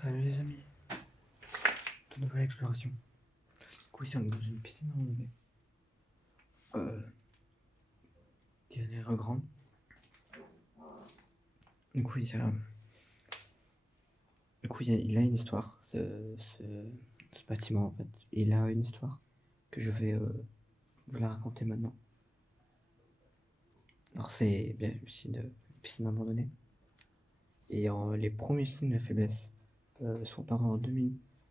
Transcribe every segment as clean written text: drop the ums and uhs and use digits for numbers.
Salut les amis, toute nouvelle exploration. Du coup ici on est dans une piscine à randonnée qui a l'air grande. Du coup il a une histoire, ce bâtiment en fait. Il a une histoire que je vais vous la raconter maintenant. Alors c'est bien une piscine abandonnée. Et les premiers signes de faiblesse sont apparus en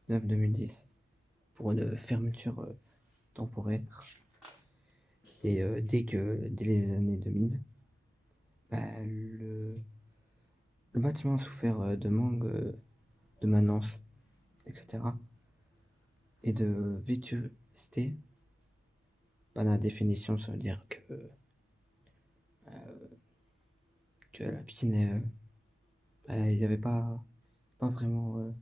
2009-2010 pour une fermeture temporaire. Et dès les années 2000, bah, le bâtiment a souffert de manque de maintenance, etc. et de vétusté. Par la définition, ça veut dire que la piscine, il n'y avait pas vraiment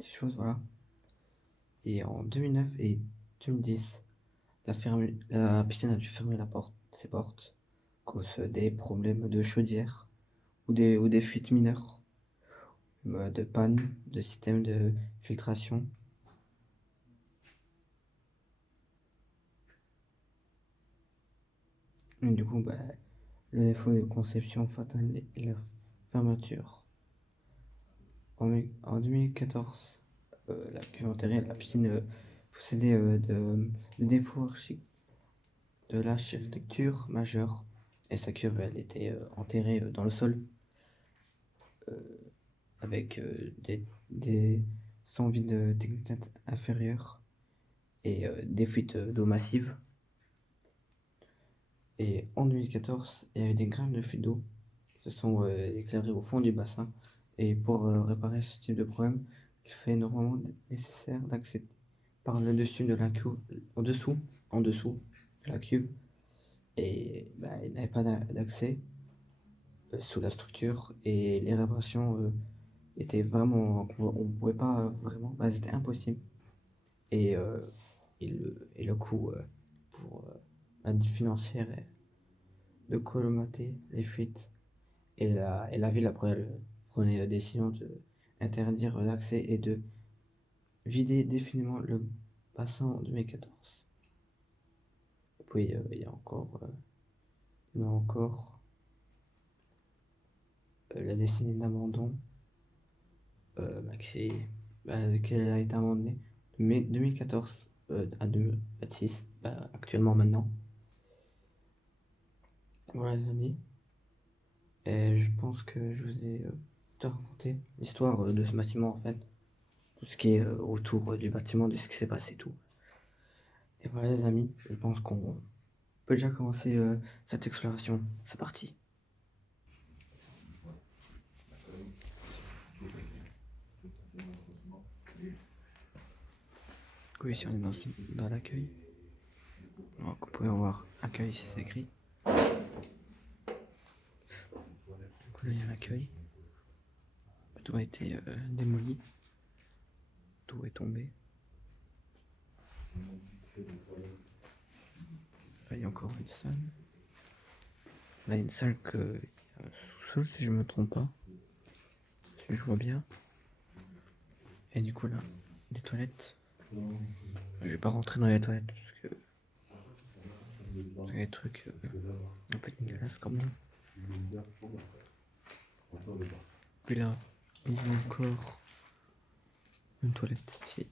des choses, voilà. Et en 2009 et 2010, la piscine a dû fermer ses portes à cause des problèmes de chaudière ou des fuites mineures, de panne de système de filtration. Et du coup, bah, le défaut de conception fatale est la fermeture. En 2014, la cuve enterrée, la piscine possédait de défauts de l'architecture majeure. Et sa cuve, elle était enterrée dans le sol avec des sans vide technique inférieure et des fuites d'eau massives. Et en 2014, il y a eu des graines de fuite d'eau qui se sont éclairées au fond du bassin. Et pour réparer ce type de problème, il fait normalement nécessaire d'accéder par le dessus de la cuve, en dessous de la cuve. Et bah, il n'avait pas d'accès sous la structure et les réparations étaient vraiment, on pouvait pas vraiment, bah, c'était impossible. Et, le coût pour financière de colmater les fuites et la ville après prenait la décision d'interdire l'accès et de vider définitivement le bassin en 2014. Et puis il y a encore la décennie d'abandon qu'elle a été abandonnée de 2014 à 2026, actuellement maintenant. Voilà les amis, et je pense que je vous ai tout raconté l'histoire de ce bâtiment en fait, tout ce qui est autour du bâtiment, de ce qui s'est passé tout. Et voilà les amis, je pense qu'on peut déjà commencer cette exploration, c'est parti. Oui, ici on est dans l'accueil. Donc vous pouvez voir accueil, c'est écrit. Du coup là il y a l'accueil. Tout a été démoli. Tout est tombé. Là il y a encore une salle. Là il y a une salle il y a un sous-sol si je me trompe pas. Si je vois bien. Et du coup là, des toilettes. Je vais pas rentrer dans les toilettes parce que c'est des trucs un peu dégueulasses quand même. Puis là, il y a encore une toilette ici.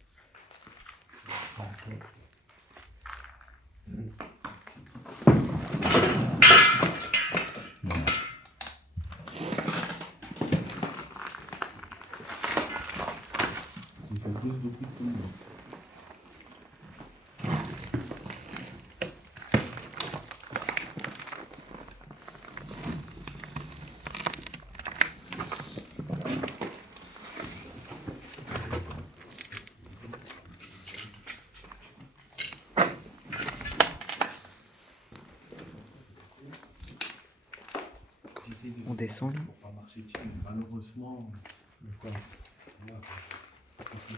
On descend là. Malheureusement, quoi. S'il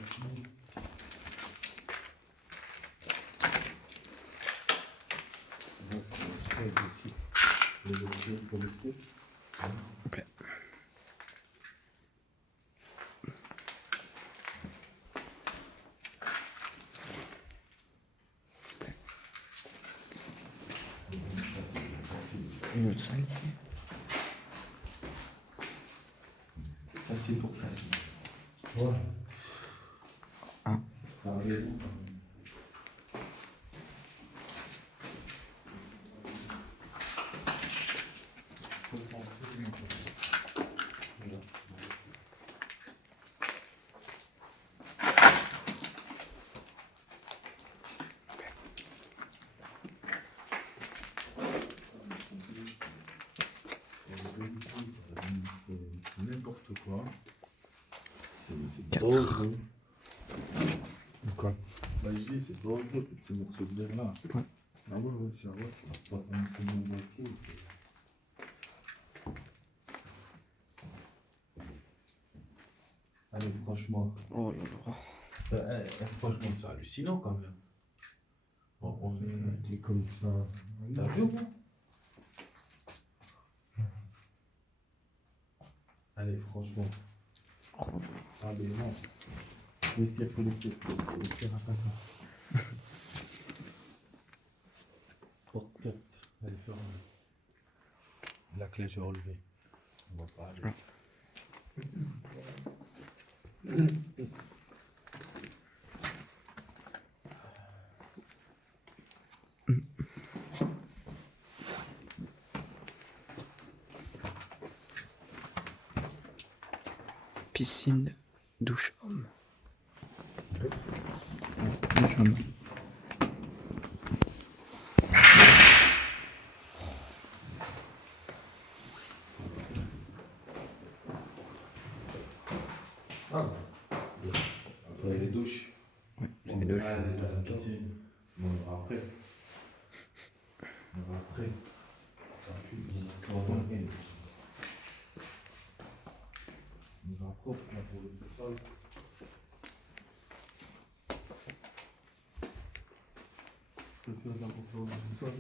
vous plaît. une autre salle ici. Facile pour facile. Ouais. Ah. Ça arrive. C'est n'importe quoi. C'est dangereux. Pourquoi? Bah, je dis, c'est dangereux, tous ces morceaux de verre là. Ouais. Ah ouais, c'est vrai, tu vas pas prendre tout le monde dans le trou. Allez, franchement. Oh là là. Franchement, c'est hallucinant quand même. On T'es comme ça. T'as vu ou pas? Allez, franchement. Allez, non. Laisse-le collecter. Porte 4. Allez, ferme. La clé, j'ai relevé. On va pas aller. Piscine, douche homme. Douche homme. Ah. Après les douches. Ouais, c'est les douches. La piscine. On verra après. On verra après. On va regarder. On verra propre là, pour le sous-sol. Je peux faire de la pour le sous-sol.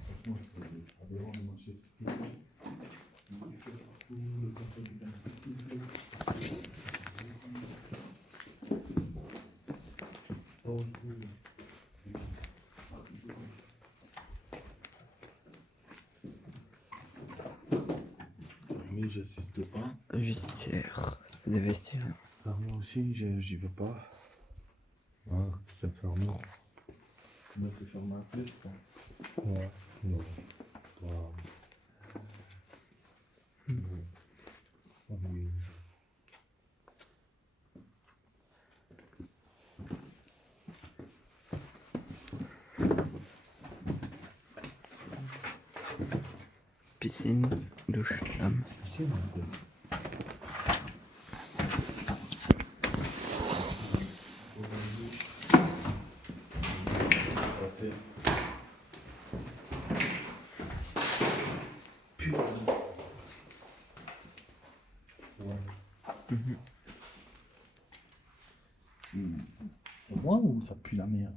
Franchement, c'est aberrant de marcher. Oui, j'assiste pas. Vestiaire. C'est des vestiaires. Alors moi aussi, j'y vais pas. Ah, c'est fermé. Moi, c'est fermé à clé, je crois. Ouais. Non. Wow. Oui. Piscine, douche homme. C'est un peu. Passer. Putain. Ouais. C'est moi ou ça pue la merde?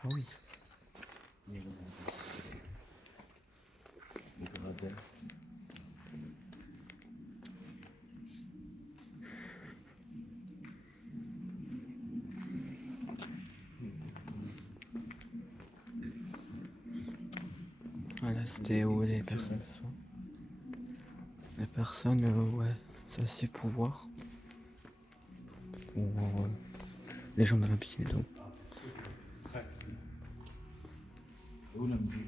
Ah oui. Les gradins. Voilà, c'était où les personnes sont. Les personnes, ouais, ça c'est pour voir. Pour voir les gens dans la piscine et tout. Où la musique?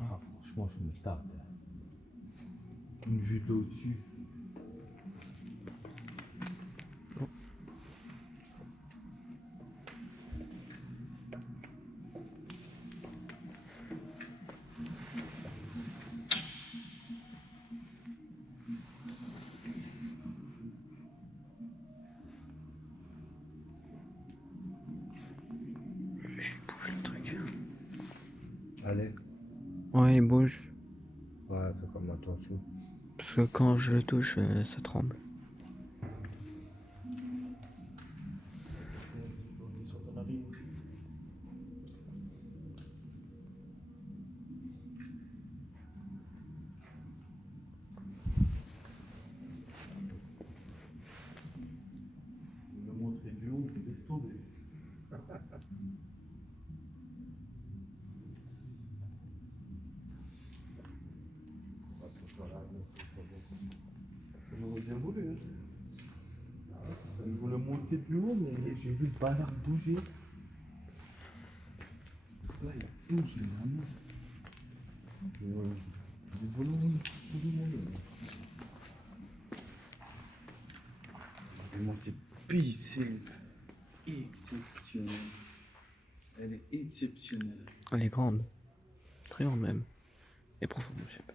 Ah, franchement, je me tarde. Une vue de au-dessus. Je bouge le truc. Allez. Ouais, il bouge. Ouais, fais comme moi. Attention. Parce que quand je le touche, ça tremble. Me montrer du haut, laisse tomber. J'aurais bien voulu. Hein. Je voulais monter du haut, mais j'ai vu le bazar bouger. Là, il y a une qui est vraiment. Du volume, tout le monde. Vraiment, c'est piscine exceptionnelle. Elle est exceptionnelle. Elle est grande. Très grande même. Et profonde, je sais pas.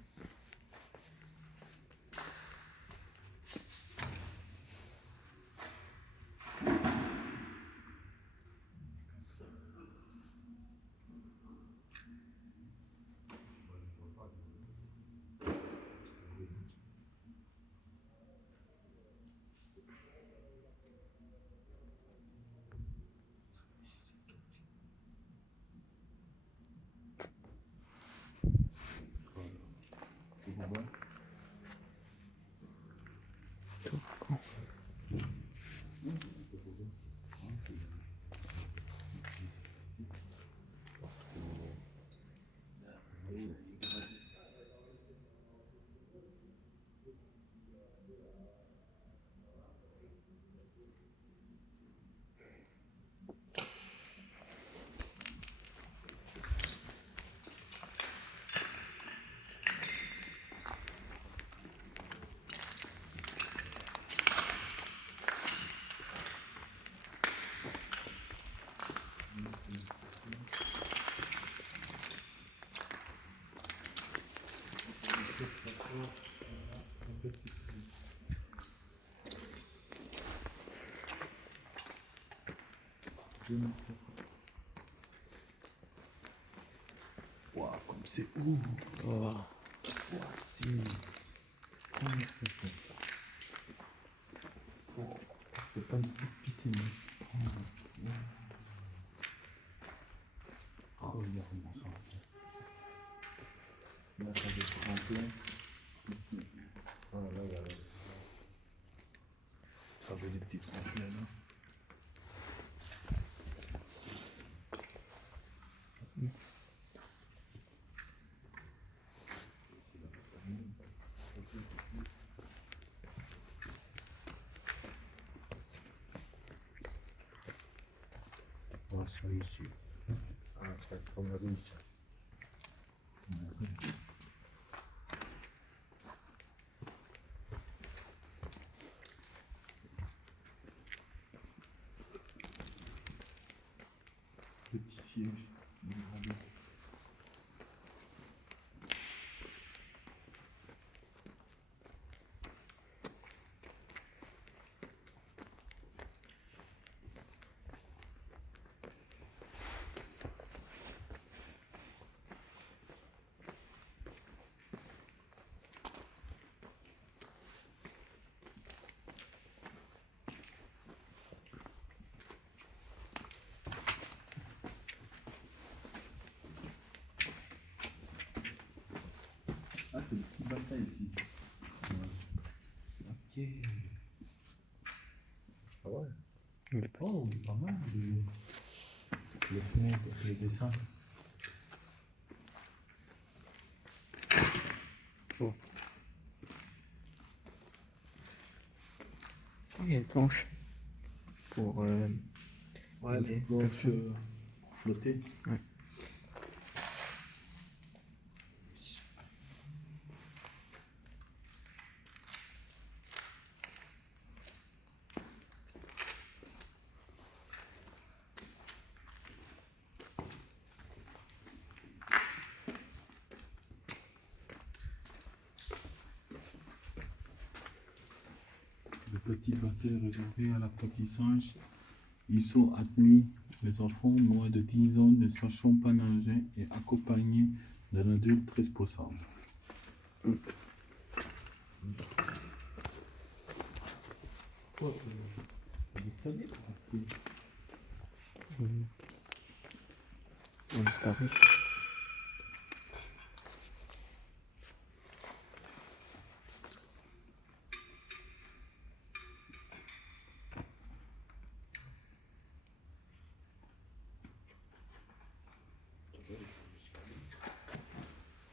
Tu comprends? Tout grand. Waouh, comme c'est ouf. Oh. Waouh, c'est. C'est pas une petite piscine. Regarde-moi ça. Là, ça va être en plein. Ah, là, là, là. Ça veut des petits tremplins là. Ah, ça ici. Ah, ça va être comme la rue, ça. Le petit siège. Ah, c'est le petit bataille ici. Ok. Ah ouais? Oh, pas mal. Les fenêtres, les dessins. Oh. Il y a une planche pour Ouais, aider les planches personne. pour flotter. Ouais. Le petit bassin réservé à l'apprentissage. Ils sont admis, les enfants moins de 10 ans ne sachant pas nager et accompagnés d'un adulte responsable. Quoi, l'escalier, quoi. On disparu.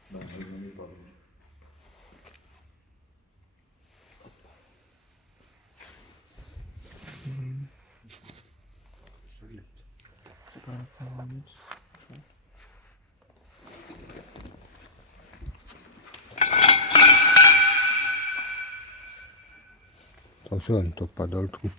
Non, je n'en ai pas vu. C'est pas la première minute. Attention, elle ne tombe pas dans le trou.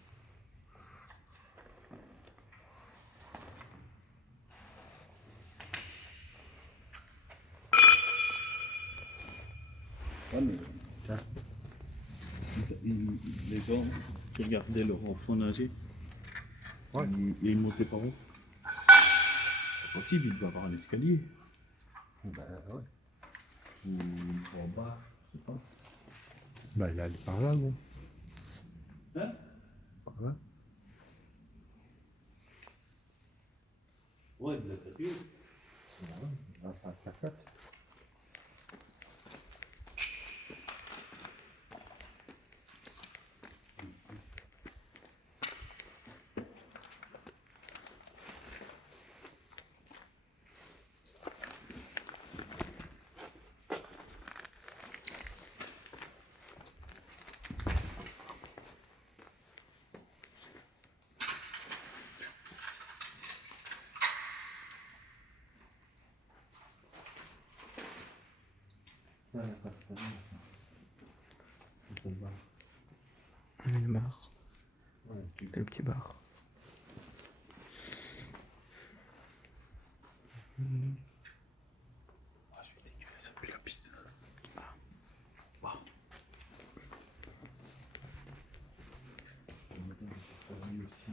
Ouais, mais, les gens qui regardaient leur enfant nager, Ouais. et ils montaient par où? C'est possible, il doit avoir un escalier. Ben ouais. Ou en bas, je sais pas. Ben il est par là, bon. Hein? Par là. Ouais, de la tapis. Grâce à la plaquette. Ça, il n'y a pas de problème. Ça va. Une barre. Ouais, Le petit bar. Ah, je vais dégueuler, ça pue la pisse. Wow. C'est pas lui aussi.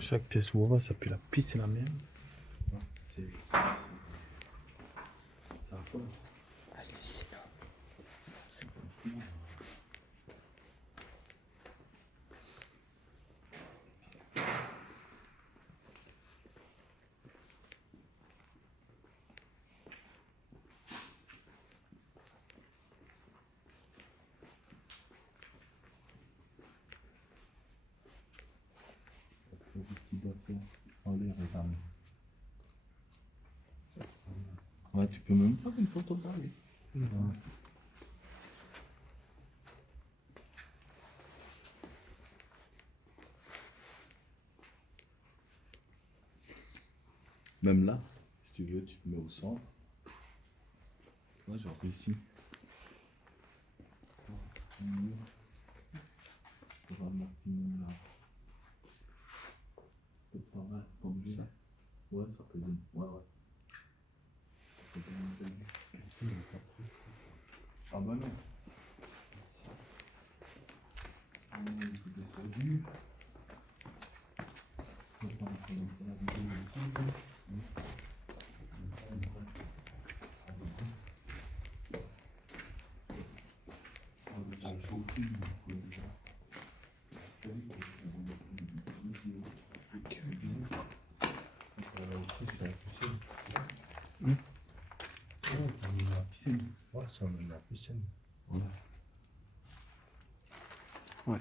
Chaque pièce où on va, ça pue la pisse et la merde. Ça va pas. Hallucinant. Le petit bassin en l'air et dans l'air. Ouais, tu peux même faire une photo de ça. Oui. Même là, si tu veux, tu te mets au centre. Ouais, genre ici. Tu vas un maximum là. Peut-être pas mal, comme ça. Ouais, ça peut donner. Ouais, ouais. Ça peut donner une belle vue. Ah bah non. Tu descendu. Attends, on va commencer la vidéo ici. Ça chauffe, ça met la piscine. Ouais, ça mène la piscine. Ouais. Ouais.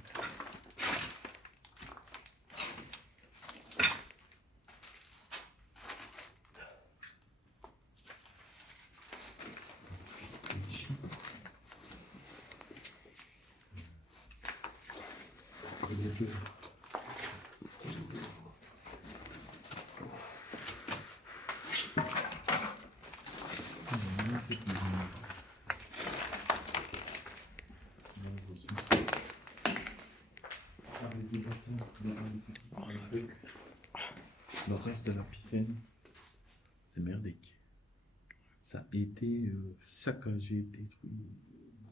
Le reste de la piscine, c'est merdique. Ça a été saccagé, détruit,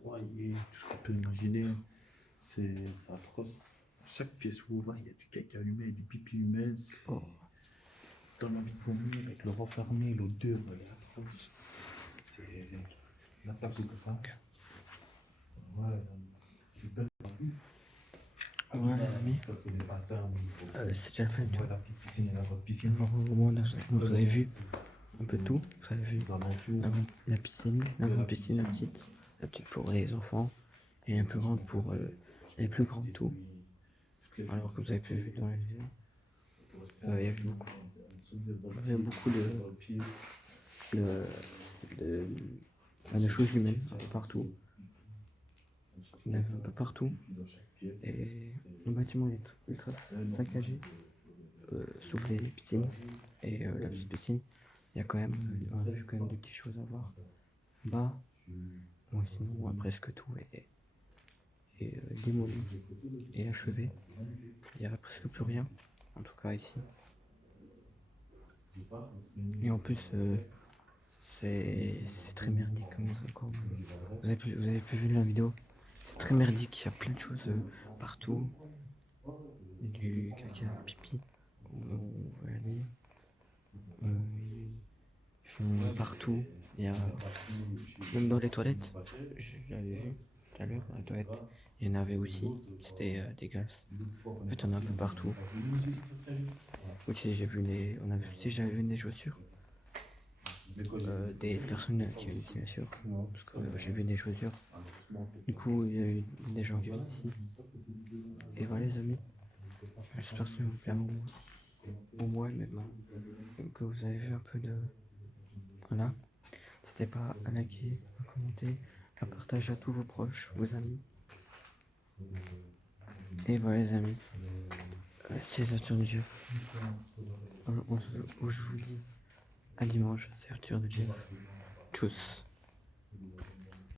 broyé, tout ce qu'on peut imaginer. C'est atroce. Chaque pièce où on va, il y a du caca humain, du pipi humain. Oh. dans la vie de vomir, avec le refermé, l'odeur, elle est atroce. C'est la table de crack. Ouais, super. Ouais, les amis, c'est déjà le fin du tour. La petite piscine, la grande piscine. Au moins, vous avez vu un peu tout. Vous avez vu la piscine, la grande piscine, la petite pour les enfants, et la plus grande pour les plus grands tout. Alors que vous avez pu dans la vidéo, il y avait beaucoup de choses humaines un peu partout. Il y en avait un peu partout. Et le bâtiment est ultra saccagé, sauf les piscines et la petite piscine. Il y a quand même, on a vu quand même des petites choses à voir. Bas, bon, sinon presque tout est démoli et achevé. Il n'y a presque plus rien, en tout cas ici. Et en plus, c'est très merdique comme encore. Vous avez pu voir la vidéo. C'est très merdique, il y a plein de choses partout. Du caca, pipi, on va aller. Ils font partout. Il y a même dans les toilettes. J'avais vu tout à l'heure dans les toilettes. Il y en avait aussi. C'était dégueulasse. En fait, on en a un peu partout. Aussi, j'avais vu des chaussures. Des personnes qui viennent ici, bien sûr. Parce que j'ai vu des chaussures. Du coup, il y a eu des gens qui viennent ici. Et voilà, les amis. J'espère que ça vous plaît au moins même que vous avez vu un peu de. Voilà. N'hésitez pas à liker, à commenter, à partager à tous vos proches, vos amis. Et voilà, les amis. C'est Arthur de Jeff. Où je vous dis à dimanche, c'est Arthur de Jeff. Tchuss.